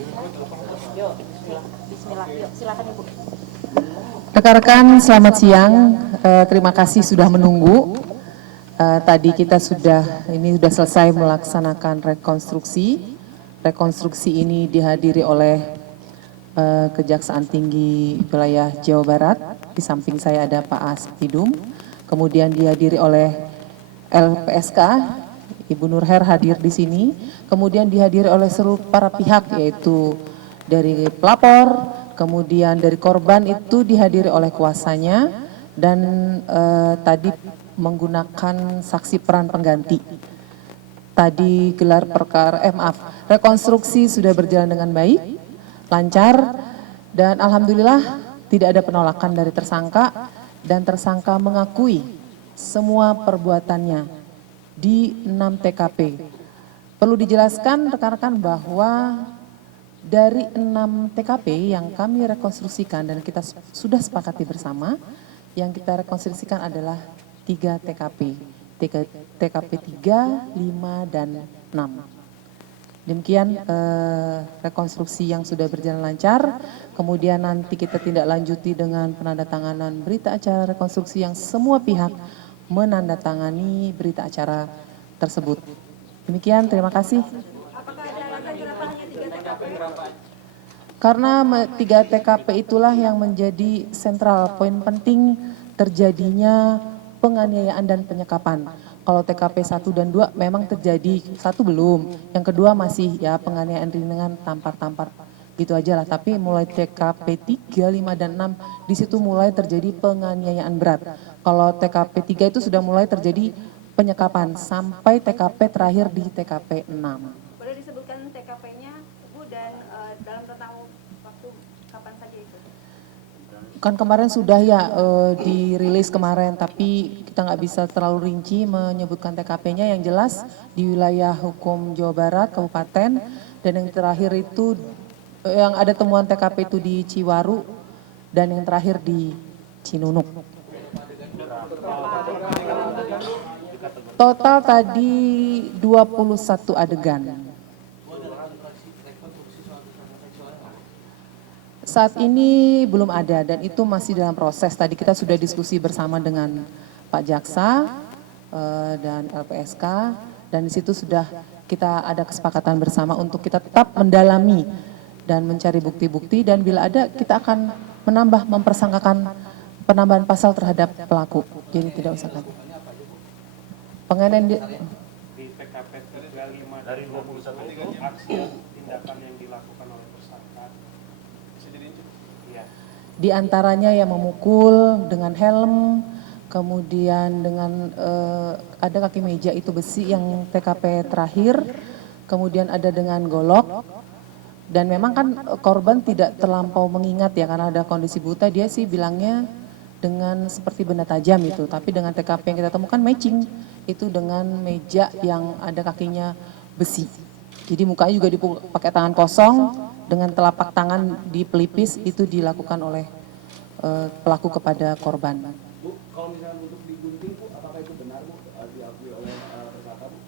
Yuk, bismillah. Yuk, silakan Ibu. Rekan-rekan, selamat siang. Terima kasih sudah menunggu. Tadi kita sudah selesai melaksanakan rekonstruksi. Rekonstruksi ini dihadiri oleh Kejaksaan Tinggi Wilayah Jawa Barat. Di samping saya ada Pak Aspidum. Kemudian dihadiri oleh LPSK, Ibu Nurher hadir di sini. Kemudian dihadiri oleh seluruh para pihak, yaitu dari pelapor, kemudian dari korban itu dihadiri oleh kuasanya, dan tadi menggunakan saksi peran pengganti. Tadi gelar perkara, rekonstruksi sudah berjalan dengan baik, lancar, dan alhamdulillah tidak ada penolakan dari tersangka, dan tersangka mengakui semua perbuatannya di 6 TKP. Perlu dijelaskan rekan-rekan bahwa dari 6 TKP yang kami rekonstruksikan dan kita sudah sepakati bersama, yang kita rekonstruksikan adalah 3 TKP. TKP 3, 5, dan 6. Demikian rekonstruksi yang sudah berjalan lancar. Kemudian nanti kita tindak lanjuti dengan penandatanganan berita acara rekonstruksi yang semua pihak menandatangani berita acara tersebut. Demikian, terima kasih. Apakah ada alasan kenapa hanya 3 TKP? Karena 3 TKP itulah yang menjadi sentral poin penting terjadinya penganiayaan dan penyekapan. Kalau TKP 1 dan 2 memang terjadi, 1 belum, yang kedua masih ya penganiayaan ringan tampar-tampar gitu aja lah. Tapi mulai TKP 3, 5, dan 6 di situ mulai terjadi penganiayaan berat. Kalau TKP 3 itu sudah mulai terjadi penyekapan sampai TKP terakhir di TKP 6. Boleh disebutkan TKP-nya, Bu, dan dalam rentang waktu kapan saja itu? Kan kemarin sudah ya dirilis kemarin, tapi kita nggak bisa terlalu rinci menyebutkan TKP-nya. Yang jelas di wilayah hukum Jawa Barat, Kabupaten, dan yang terakhir itu yang ada temuan TKP itu di Ciwaru, dan yang terakhir di Cinunuk. Total tadi 21 adegan. Saat ini belum ada dan itu masih dalam proses. Tadi kita sudah diskusi bersama dengan Pak Jaksa dan LPSK, dan di situ sudah kita ada kesepakatan bersama untuk kita tetap mendalami dan mencari bukti-bukti, dan bila ada kita akan menambah mempersangkakan penambahan pasal terhadap pelaku. Jadi tidak usah lagi. Penganiayaan di TKP 35 dari 21 itu aksi tindakan yang dilakukan oleh tersangka. Di antaranya yang memukul dengan helm, kemudian dengan ada kaki meja itu besi yang TKP terakhir, kemudian ada dengan golok, dan memang kan korban tidak terlampau mengingat ya karena ada kondisi buta, dia sih bilangnya dengan seperti benda tajam itu, tapi dengan TKP yang kita temukan matching itu dengan meja yang ada kakinya besi. Jadi mukanya juga dipakai tangan kosong dengan telapak tangan di pelipis, itu dilakukan oleh pelaku kepada korban. Bu, kalau misalnya untuk digunting, Bu, apakah itu benar, Bu, diakui oleh tersangka, Bu?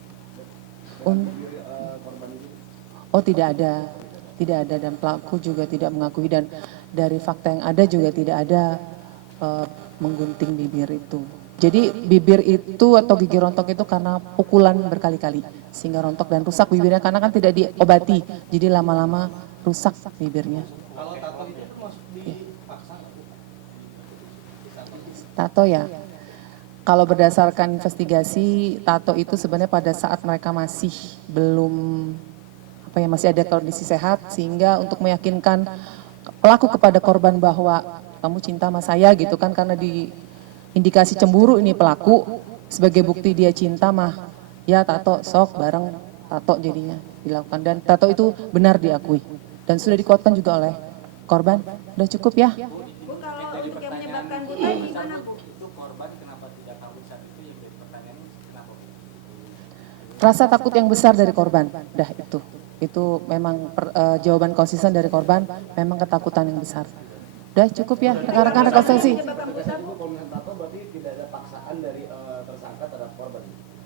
Korban itu? Oh tidak ada dan pelaku juga tidak mengakui, dan dari fakta yang ada juga tidak ada menggunting bibir itu. Jadi bibir itu atau gigi rontok itu karena pukulan berkali-kali sehingga rontok dan rusak bibirnya karena kan tidak diobati, jadi lama-lama rusak bibirnya. Kalau tato itu masuk dipaksa? Tato ya, kalau berdasarkan investigasi, tato itu sebenarnya pada saat mereka masih belum masih ada kondisi sehat, sehingga untuk meyakinkan pelaku kepada korban bahwa kamu cinta sama saya gitu kan, karena di indikasi cemburu ini pelaku, sebagai bukti dia cinta mah ya tato sok bareng tato jadinya dilakukan, dan tato itu benar diakui dan sudah dikuatkan juga oleh korban. Udah cukup ya. Bu, kalau untuk yang menyebabkan buta gimana, Bu? Itu korban kenapa tidak tahu saat itu, yang jadi pertanyaan kenapa? Rasa takut yang besar dari korban, dah itu memang jawaban konsisten dari korban, memang ketakutan yang besar. Udah cukup ya rekan-rekan rekonstruksi. Kalau misalnya tato berarti tidak ada paksaan dari tersangka terhadap korban.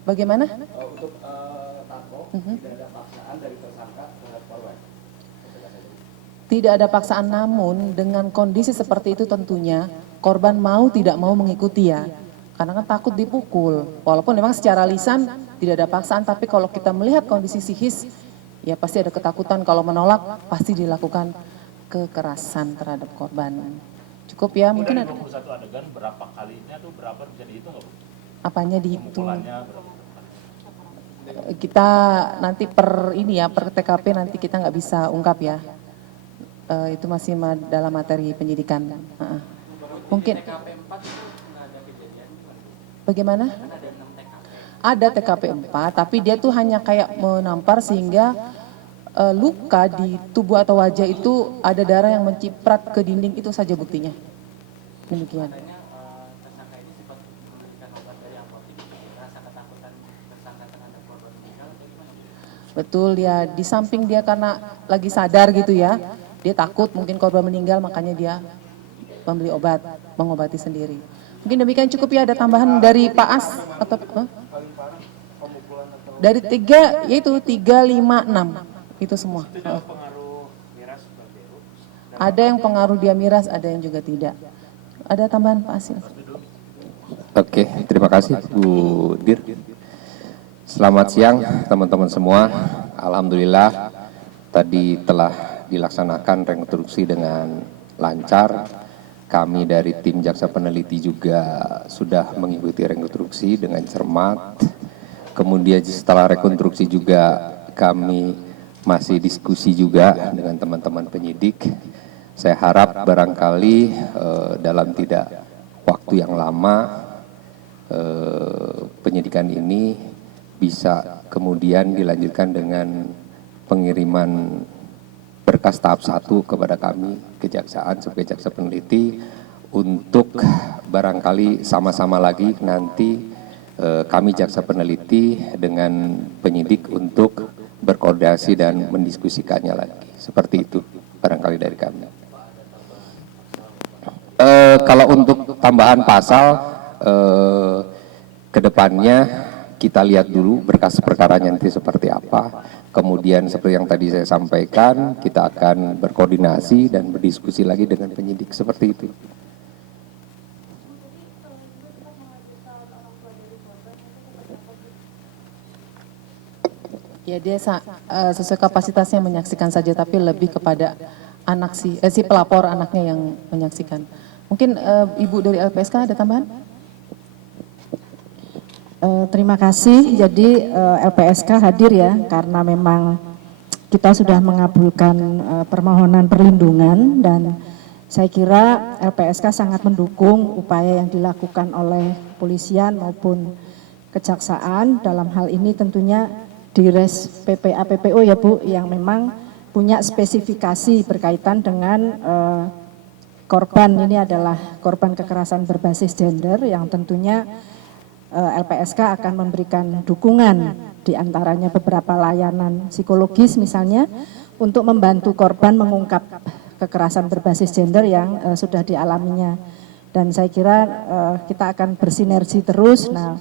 Bagaimana? Untuk tato tidak ada paksaan dari tersangka terhadap korban. Tidak ada paksaan, namun dengan kondisi seperti itu tentunya korban mau tidak mau mengikuti ya. Karena kan takut dipukul. Walaupun memang secara lisan tidak ada paksaan, tapi kalau kita melihat kondisi psikis, ya pasti ada ketakutan. Kalau menolak pasti dilakukan kekerasan terhadap korban. Cukup ya, mungkin ada. 21 adegan berapa kalinya tuh, berapa bisa dihitung nggak Bu? Apanya dihitung? Pemukulannya berapa? Kita nanti per TKP nanti kita nggak bisa ungkap ya. Itu masih dalam materi penyidikan. Mungkin. Bagaimana? Ada TKP 4, tapi dia tuh hanya kayak menampar sehingga luka di tubuh atau wajah itu ada darah yang menciprat ke dinding, itu saja buktinya. Demikian. Betul ya, di samping dia karena lagi sadar gitu ya, dia takut mungkin korban meninggal, makanya dia membeli obat, mengobati sendiri. Mungkin demikian cukup ya, ada tambahan dari Pak As atau dari 3, yaitu 3, 5, 6 itu semua. Itu dalam pengaruh miras sebagai Ada yang pengaruh dia miras, ada yang juga tidak. Ada tambahan Pak Asil? Oke, terima kasih Bu Dir. Selamat siang teman-teman semua. Alhamdulillah tadi telah dilaksanakan rekonstruksi dengan lancar. Kami dari tim jaksa peneliti juga sudah mengikuti rekonstruksi dengan cermat. Kemudian setelah rekonstruksi juga kami masih diskusi juga dengan teman-teman penyidik. Saya harap barangkali dalam tidak waktu yang lama penyidikan ini bisa kemudian dilanjutkan dengan pengiriman berkas tahap 1 kepada kami kejaksaan sebagai jaksa peneliti untuk barangkali sama-sama lagi nanti kami jaksa peneliti dengan penyidik untuk berkoordinasi dan mendiskusikannya lagi. Seperti itu barangkali dari kami. Kalau untuk tambahan pasal kedepannya kita lihat dulu berkas perkaranya nanti seperti apa. Kemudian seperti yang tadi saya sampaikan, kita akan berkoordinasi dan berdiskusi lagi dengan penyidik seperti itu. Ya, dia sesuai kapasitasnya menyaksikan saja, tapi lebih kepada anak si pelapor, anaknya yang menyaksikan. Mungkin Ibu dari LPSK ada tambahan? Terima kasih. Jadi LPSK hadir ya, karena memang kita sudah mengabulkan permohonan perlindungan, dan saya kira LPSK sangat mendukung upaya yang dilakukan oleh polisian maupun kejaksaan. Dalam hal ini tentunya Dires PPA PPO ya Bu, yang memang punya spesifikasi berkaitan dengan korban. Ini adalah korban kekerasan berbasis gender yang tentunya LPSK akan memberikan dukungan, diantaranya beberapa layanan psikologis misalnya, untuk membantu korban mengungkap kekerasan berbasis gender yang sudah dialaminya. Dan saya kira kita akan bersinergi terus. Nah,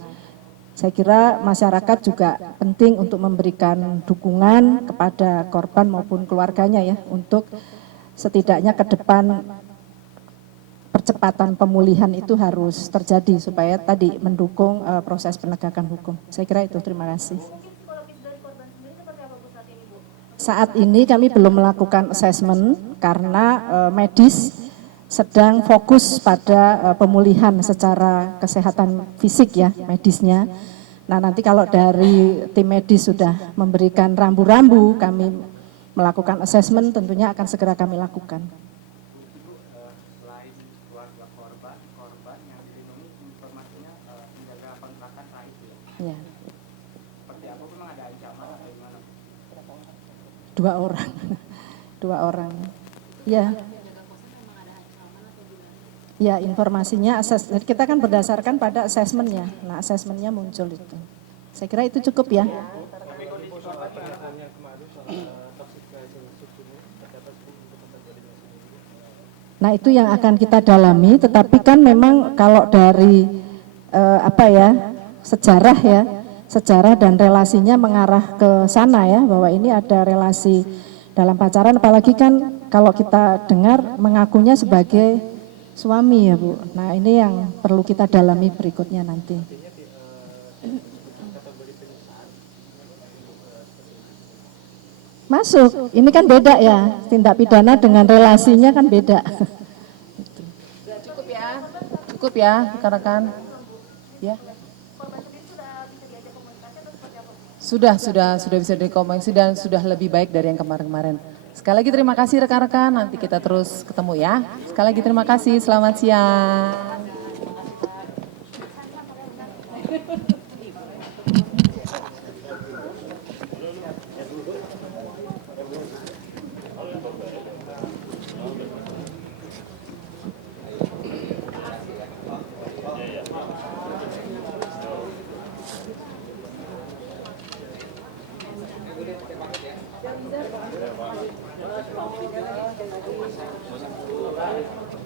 saya kira masyarakat juga penting untuk memberikan dukungan kepada korban maupun keluarganya ya, untuk setidaknya ke depan percepatan pemulihan itu harus terjadi supaya tadi mendukung proses penegakan hukum. Saya kira itu, terima kasih. Saat ini kami belum melakukan assessment karena medis sedang fokus pada pemulihan secara kesehatan fisik ya, medisnya. Nah, nanti kalau dari tim medis sudah memberikan rambu-rambu, kami melakukan assessment, tentunya akan segera kami lakukan. Ya. Seperti apa, memang ada ancaman atau gimana? 2 orang. 2 orang. Ya. Ya, informasinya kita kan berdasarkan pada asesmennya. Nah, asesmennya muncul itu. Saya kira itu cukup ya. Nah, itu yang akan kita dalami, tetapi kan memang kalau dari sejarah dan relasinya mengarah ke sana ya, bahwa ini ada relasi dalam pacaran, apalagi kan kalau kita dengar mengakunya sebagai suami ya Bu. Nah ini yang perlu kita dalami berikutnya nanti. Masuk, ini kan beda ya, tindak pidana dengan relasinya kan beda. Cukup ya, rekan-rekan. Ya. Sudah bisa dikomunikasi dan sudah lebih baik dari yang kemarin-kemarin. Sekali lagi terima kasih rekan-rekan, nanti kita terus ketemu ya. Sekali lagi terima kasih, selamat siang. ya.